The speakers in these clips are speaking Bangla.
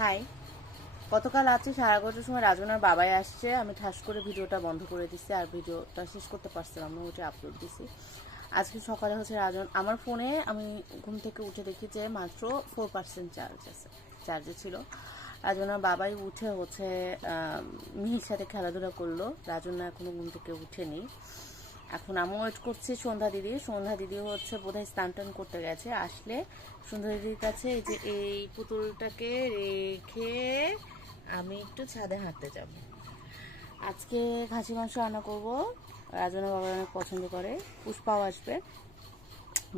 হাই, গতকাল রাত্রে 11:30টার সময় রাজনার বাবাই আসছে। আমি ঠাস করে ভিডিওটা বন্ধ করে দিচ্ছি, আর ভিডিওটা শেষ করতে পারছিলাম না, ওটা আপলোড দিছি। আজকে সকালে হচ্ছে রাজন আমার ফোনে, আমি ঘুম থেকে উঠে দেখি যে মাত্র 4% চার্জে ছিল। রাজনার বাবাই উঠে হচ্ছে মিহির সাথে খেলাধুলা করলো। রাজনা এখনো ঘুম থেকে উঠেনি। এখন আমি ওয়েট করছি সন্ধ্যা দিদি হচ্ছে বোধহয় স্নান টান করতে গেছে। আসলে সন্ধ্যা দিদির কাছে এই যে এই পুতুলটাকে রেখে আমি একটু ছাদে হাঁটতে যাব। আজকে খাসি মাংস রান্না করবো, রাজনা বাবা অনেক পছন্দ করে। পুষ্পাও আসবে,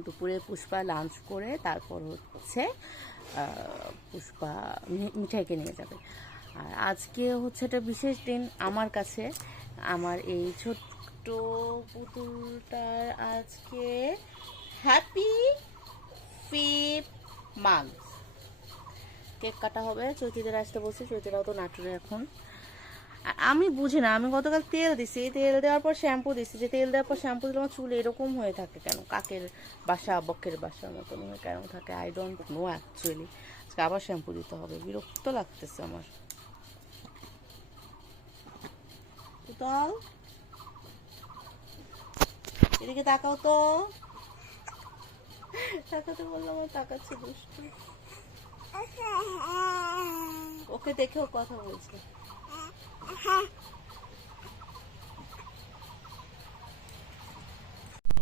দুপুরে পুষ্পা লাঞ্চ করে তারপর হচ্ছে পুষ্পা মিঠাইকে নিয়ে যাবে। আর আজকে হচ্ছে একটা বিশেষ দিন আমার কাছে। আমার এই ছোট্ট পুতুলটার আজকে হ্যাপি 5th মান্থ। কেক কাটা হবে, চৈতিদের আসতে বলছি, চৈতিরাও তো নাটুরে এখন। আমি বুঝি না, আমি গতকাল তেল দিছি, তেল দেওয়ার পর শ্যাম্পু দিছি, যে তেল দেওয়ার পর শ্যাম্পু দিলে আমার চুল এরকম হয়ে থাকে কেন? কাকের বাসা বকের বাসার মতন হয়ে কেন থাকে? I don't know actually. আজকে আবার শ্যাম্পু দিতে হবে, বিরক্ত লাগতেছে আমার। পুতল এদিকে তাকাও তো, তাকাতে বললাম, আমার তাকাচ্ছে দুষ্টু। ওকে দেখেও কথা বলছে।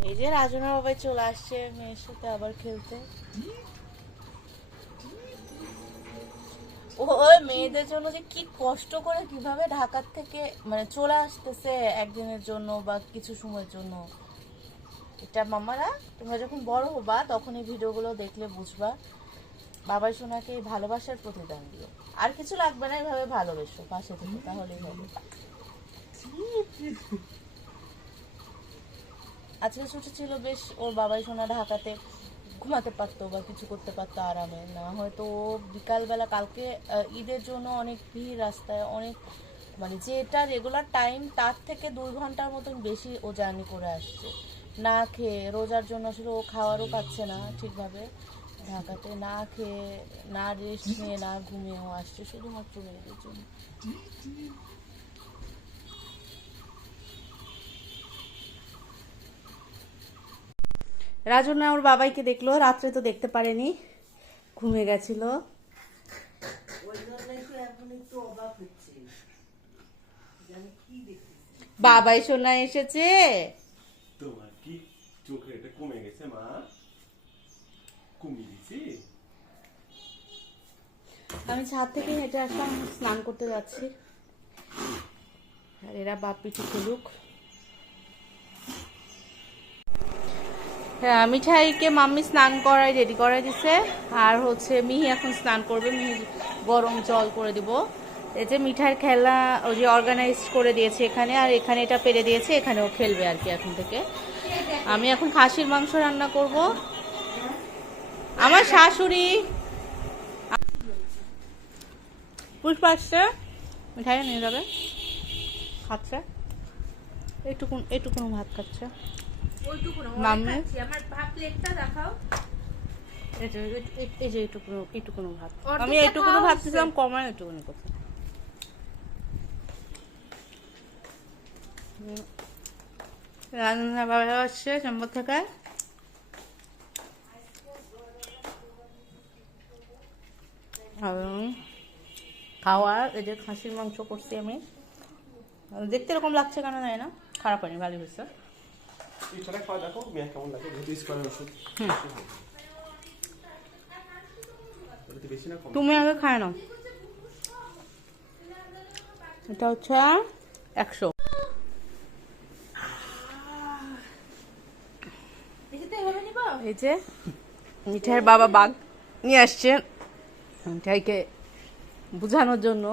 এই যে রাজনা বাবাই চলে আসছে মেয়ের সাথে আবার খেলতে। ওই মেয়েদের জন্য যে কি কষ্ট করে কিভাবে ঢাকার থেকে মানে চলে আসতেছে একদিনের জন্য বা কিছু সময়ের জন্য। এটা মামারা, তোমরা যখন বড় হবা তখন এই ভিডিওগুলো দেখলে বুঝবা। বাবাই সোনাকে এই ভালোবাসার প্রতিদান দিও, আর কিছু লাগবে না, এইভাবে ভালোবেসো পাশে থেকে, তাহলেই হবে। আজকে ছুটি ছিল বেশ, ওর বাবাই সোনা ঢাকাতে ঘুমাতে পারতো বা কিছু করতে পারতো আরামে। না হয়তো ও বিকালবেলা কালকে ঈদের জন্য অনেক ভিড় রাস্তায়, অনেক মানে যেটা রেগুলার টাইম তার থেকে 2 ঘন্টার মতন বেশি ও জার্নি করে আসছে না খেয়ে। রোজার জন্য আসলে ও খাওয়ারও পাচ্ছে না ঠিকভাবে, ঢাকাতে না খেয়ে না রেস্ট নিয়ে না ঘুমিয়েও আসছে শুধুমাত্র মেয়েদের জন্য। রাজনা ওর বাবাইকে দেখলো, রাত্রে তো দেখতে পারেনি, ঘুমিয়ে গেছিল। বাবাই সোনা এসেছে। তোমার কি চোখে এটা কমে গেছে মা? কমিয়ে দিছি। আমি ছাদ থেকে হেঁটে আসলাম, স্নান করতে যাচ্ছি। আর এরা বাপ পিঠে খেলুক। হ্যাঁ, মিঠাইকে মাম্মি স্নান করাই রেডি করাই দিছে। আর হচ্ছে মিহি এখন স্নান করবে, মিহি গরম জল করে দিব। এই যে মিঠাইয়ের খেলা ওই যে অর্গানাইজ করে দিয়েছে এখানে, আর এখানে এটা পেরে দিয়েছে, এখানেও খেলবে আর কি এখন থেকে। আমি এখন খাসির মাংস রান্না করব। আমার শাশুড়ি পুষ্পা আসছে, মিঠাই নিয়ে যাবে, খাচ্ছে এইটুকুন ভাত খাচ্ছে। এই যে এইটুকুনো ভাত, আমি এইটুকুনো ভাত দিলাম, কমায় এইটুকুনি করতে। রান্না বাবা আসছে চেম্বার থেকে। খাওয়া এই যে খাসির মাংস করছি আমি, দেখতে এরকম লাগছে কেন জানি না, খারাপ হয়নি, ভালো হয়েছে। তুমি আগে খায় নাও। এটা হচ্ছে 100। এই যে মিঠাইয়ের বাবা বাঘ নিয়ে আসছে মিঠাইকে বুঝানোর জন্য।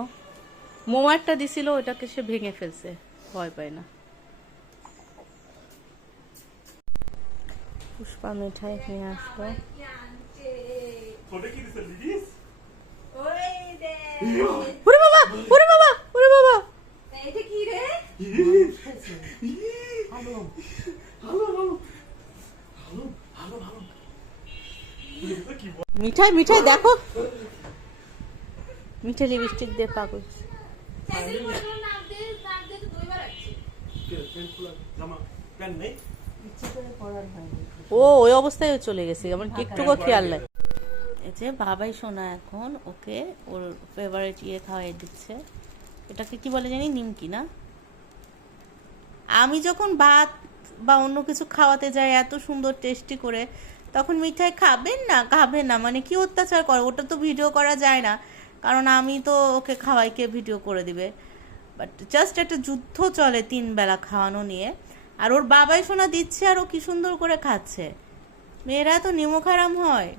মোমারটা দিছিল, ওটাকে সে ভেঙে ফেলছে, ভয় পায় না। পুষ্পা মিঠাই নিয়ে আসলো। ওরে বাবা, ওরে বাবা, ওরে বাবা, এটা কি রে? Hello hello hello hello hello. মিঠাই মিঠাই দেখো, মিঠে লিপস্টিক দিয়ে পাগল। ও ওই অবস্থায় চলে গেছে, আমার কি একটুকু খেয়াল নাই। এই যে বাবাই সোনা এখন ওকে ওর ফেভারিট খাওয়াই দিচ্ছে। এটাকে কি বলে জানি, নিমকি না? আমি যখন ভাত বা অন্য কিছু খাওয়াতে যাই এত সুন্দর টেস্টি করে, তখন মিঠাই খাবেন না মানে কি অত্যাচার করে। ওটা তো ভিডিও করা যায় না, কারণ আমি তো ওকে খাওয়াই, কে ভিডিও করে দিবে। বাট জাস্ট একটা যুদ্ধ চলে 3 বেলা খাওয়ানো নিয়ে। আর ওর বাবাই সোনা দিচ্ছে আর ও কি সুন্দর করে খাচ্ছে। মেয়েরা তো নিমখারাম হয়।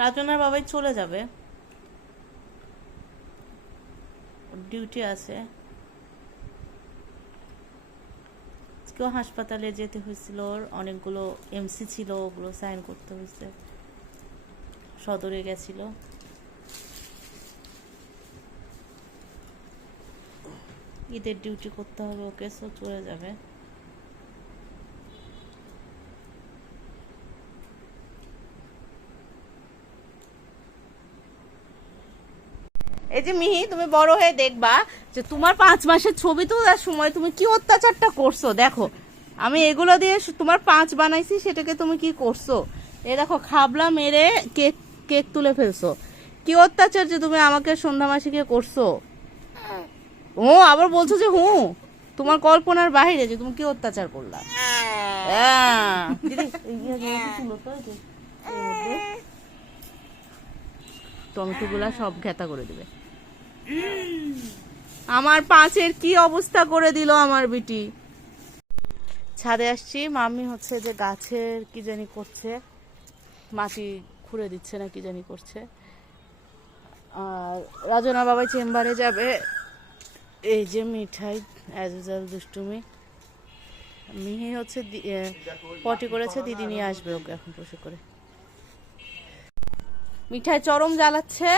রাজনার বাবাই চলে যাবে, ডিউটি আছে। কেউ হাসপাতালে যেতে হয়েছিল, ওর অনেকগুলো এমসি ছিল, ওগুলো সাইন করতে হয়েছে, সদরে গেছিল। ঈদের ডিউটি করতে হবে ওকে, সো চলে যাবে। এই যে মিহি, তুমি বড় হয়ে দেখবা যে তোমার 5 মাসের ছবি তোলার সময় তুমি কি অত্যাচারটা করছো। দেখো আমি এগুলো দিয়ে তোমার 5 বানাইছি, সেটাকে তুমি কি করছো। এ দেখো খাবলা মেরে কেক কেক তুলে ফেলছো। কি অত্যাচার যে তুমি আমাকে সন্ধ্যা মাসিকে করছো। ও আবার বলছো যে তোমার কল্পনার বাইরে যে তুমি কি অত্যাচার করলা। টমেটো গুলা সব ঘেতা করে দিবে। আমার 5-এর কি অবস্থা করে দিল আমার বিটি। ছাদে আসছি, মাম্মি হচ্ছে যে গাছের কি জানি করছে, মাটি খুঁড়ে দিচ্ছে না কি জানি করছে। আর রাজনা বাবাই চেম্বারে যাবে। এই যে মিঠাই অ্যাজ ইউজুয়াল দুষ্টুমি। মিহি হচ্ছে পটি করেছে, দিদি নিয়ে আসবে ওকে এখন বসে করে। মিঠাই চরম জ্বালাচ্ছে।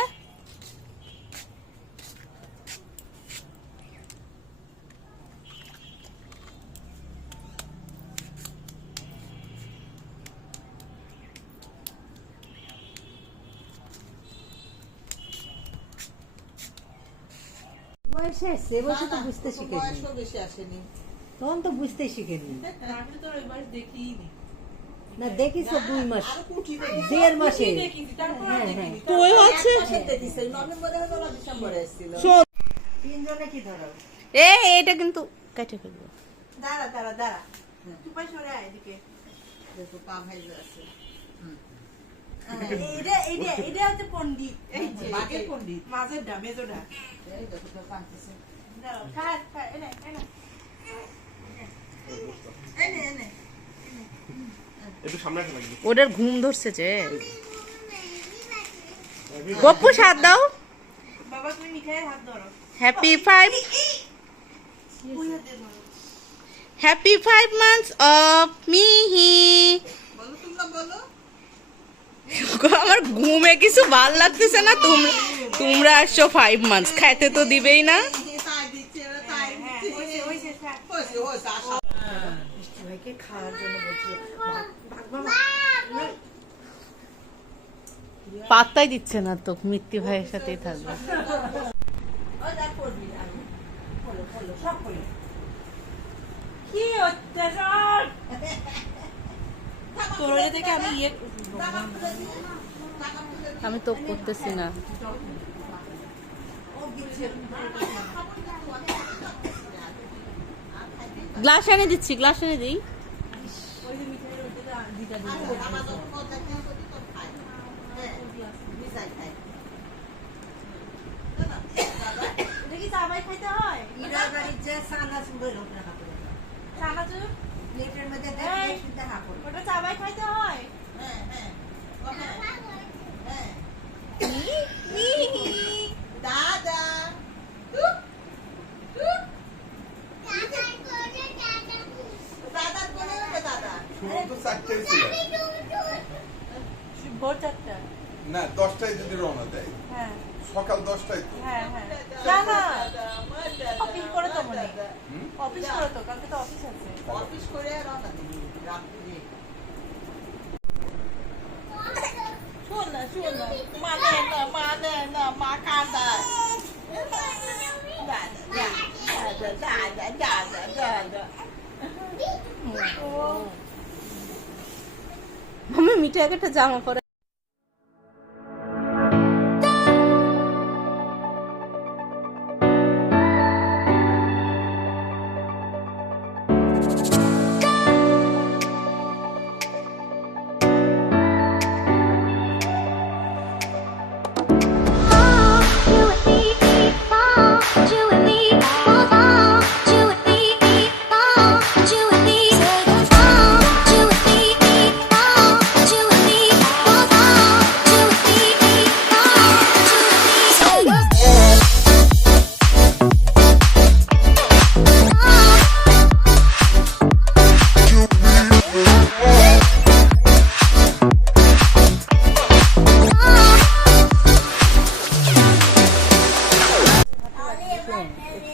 বুঝতে শিখেনি, তখন তো বুঝতে শিখেনি না। দেখিস 2 মাস 1.5 মাসে। তুই আছে তিনজনে কি ধরো। এটা কিন্তু কেটে ফেলবো। দাঁড়া দাঁড়া দাঁড়া, তুই পাই সরে আয় এদিকে। দেখো পা ভাইজা আছে। এটা হচ্ছে পণ্ডিত, এই যে বাঘের পণ্ডিত, মাঝেরটা মেজোটা। এই দেখো তো কাঁদতেছে। দাঁড়াও, খা খা, এনে এনে এনে এনে একটু সামনে আসা লাগবে। ওদের ঘুম ধরছে যে। গপ্পু সাথ দাও। বাবা তুমি মিঠাইয়ের হাত ধরো। হ্যাপি 5 months of মিহি। বলো তোমরা বলো। আমার ঘুমে কিছু ভাল লাগতেছে না। তোমরা আসছো 5 months, খাইতে তো দিবেই না। তাই দিচ্ছে ওরা, তাই দিচ্ছে। হইছে থাক। হইছে আশা। মিষ্টি ভাইকে খাওয়ার জন্য বলছিল। পাত্তাই দিচ্ছে না তো, মিত্তি ভাইয়ের সাথেই থাকবে। ওই দেখ করবি আমি। বলো বলো সব বলো। কি অত্যাচার তোর থেকে আমি আমি তো করতেছি না। গ্লাস এনে দিচ্ছি, গ্লাস এনে দিই। চাবাই খাইতে হয়। চানাচুর প্লেটের মধ্যে এই, ওটা চাবাই খাইতে হয়। দাদা না 10টায় যদি রওনা দেয় হ্যাঁ সকাল 10টায় তো হ্যাঁ হ্যাঁ না অফিস করে তো মনে অফিস করে তো কালকে তো অফিস আছে অফিস করে রওনা দিবি রাত্রে শোন না মা নেয় না মা কাঁদায় আমি মিঠে একটা জামা পরে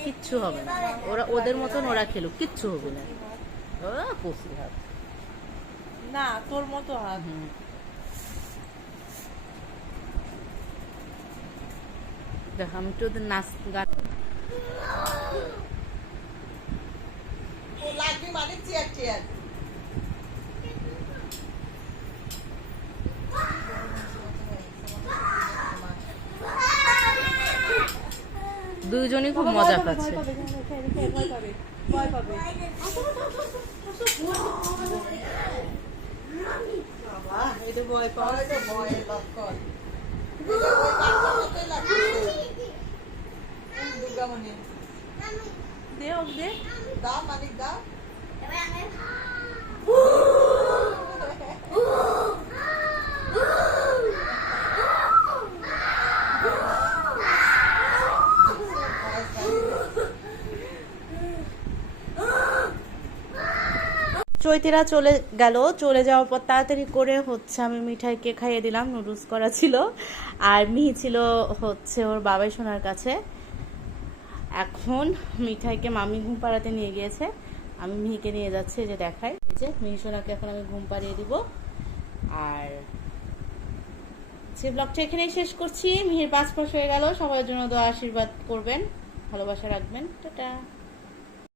কিচ্ছু হবে না, ওরা ওদের মতন ওরা খেলুক, কিচ্ছু হবে না। ওরা পশু হাত। না তোর মতো হাত দেখ আমি তো ওদের নাচ গান লাগবে মানে চেয়ার দুইজনই খুব মজা পাচ্ছে। ভয় পাবে বাবা এটা ভয় পাওয়া এটা ভয়ের লক্ষণ এটা ওই বাচ্চার মতোই লাগছে দুর্গামণি দে ওকে দে দাও মালিক দাও চৈতিরা চলে গেল, চলে যাওয়ার পর তাড়াতাড়ি করে হচ্ছে আমি মিঠাইকে খাইয়ে দিলাম, নুডলস করা ছিল, আর মিহি ছিল হচ্ছে ওর বাবাই সোনার কাছে। এখন মিঠাইকে মামি ঘুম পাড়াতে নিয়ে গিয়েছে, আমি মিহিকে নিয়ে যাচ্ছি, যে দেখাই যে মিহি সোনাকে এখন আমি ঘুম পাড়িয়ে দিব। আর সে ব্লগটা এখানেই শেষ করছি। মিহির 5 মাস হয়ে গেল, সবার জন্য দোয়া আশীর্বাদ করবেন, ভালোবাসা রাখবেন। টাটা।